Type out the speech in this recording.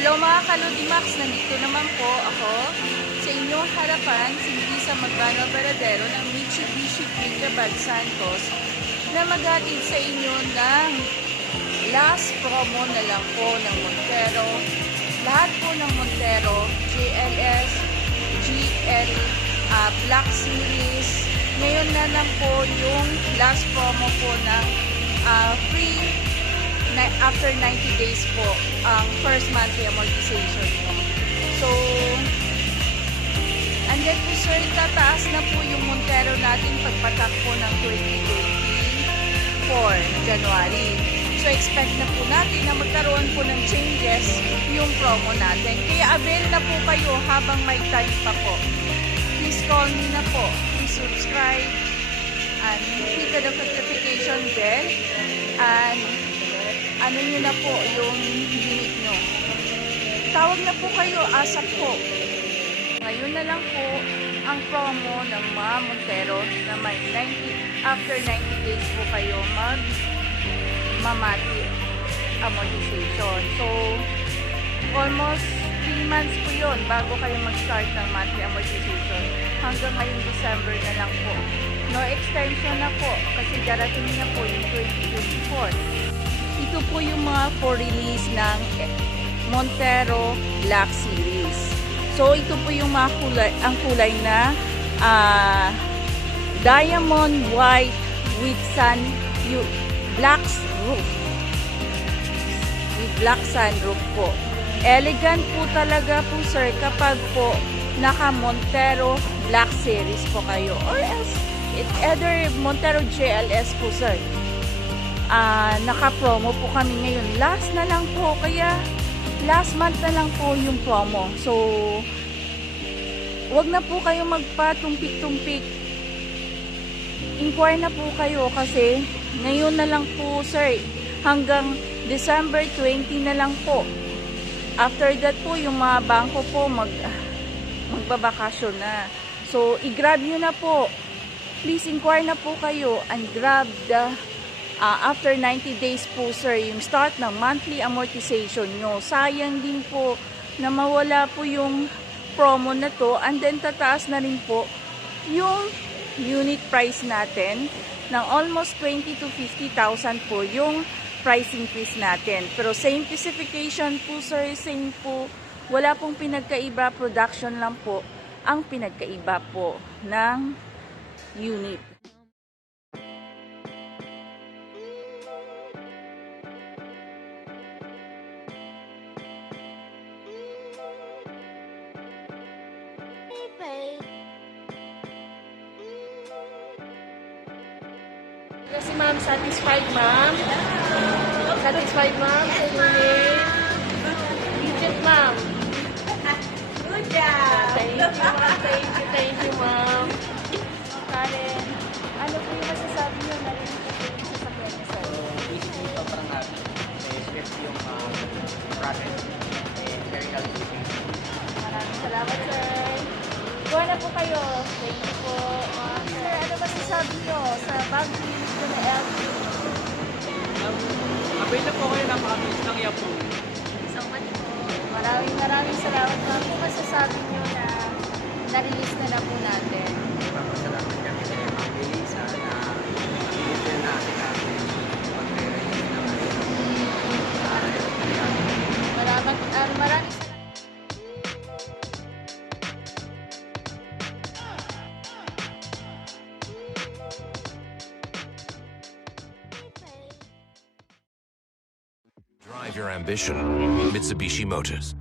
Hello mga Kalodimax, nandito naman po ako sa inyong harapan, si Lisa Magbanwa Baradero ng Mitsubishi Bad Santos na maghatid sa inyo ng last promo na lang po ng Montero. Lahat po ng Montero, GLS, GL, Black Series. Ngayon na lang po yung last promo po ng free after 90 days po ang first monthly amortization mo. So, andyan po sir, tataas na po yung Montero natin pagpatak po ng 2024 na January. So, expect na po natin na magkaroon po ng changes yung promo natin. Kaya avail na po kayo habang may time pa po. Please call me na po. Please subscribe and hit the notification bell and ano nyo na po yung unit nyo. Tawag na po kayo, ASAP po. Ngayon na lang po ang promo ng mga Montero na may after 90 days po kayo mamati amortization. So, almost 3 months po yun bago kayo mag-start ng monthly amortization. Hanggang ngayong December na lang po. No extension na po kasi darating na po yung 2024. Ito po yung mga for release ng Montero Black Series. So, ito po yung mga kulay na diamond white with black roof. With black sunroof po. Elegant po talaga po sir kapag po naka Montero Black Series po kayo. Or else, either Montero GLS po sir. Naka-promo po kami ngayon. Last na lang po. Kaya last month na lang po yung promo. So, wag na po kayo magpatumpik-tumpik. Inquire na po kayo kasi ngayon na lang po sir. Hanggang December 20 na lang po. After that po, yung mga bangko po magbabakasyon na. So, i-grab nyo na po. Please inquire na po kayo and grab the after 90 days po sir, yung start ng monthly amortization nyo. Sayang din po na mawala po yung promo na to and then tataas na rin po yung unit price natin ng almost 20 to 50,000 po yung price increase natin. Pero same specification po sir, same po. Wala pong pinagkaiba, production lang po ang pinagkaiba po ng unit. Kasi ma'am, satisfied ma'am? Satisfied ma'am? Sa unit? Legit ma'am? Good job! Thank you ma'am, thank you ma'am. Karen, ano po yung masasabi nyo na rin ito po yung sasakyan niya sir? Basically, sobrang happy. Swift yung process. Very healthy. Maraming salamat sir. Buwan na po kayo. Thank you po. Sir, ano masasabi nyo sa bagong unit ko na LG? Avail na po kayo ng makabilis ng Yapo. So much po. Maraming salamat. Ano po masasabi nyo na na-release na po natin? Salamat kami sa mga mabilis na mabilis din natin pag-release naman. Maraming salamat. Drive your ambition. Mitsubishi Motors.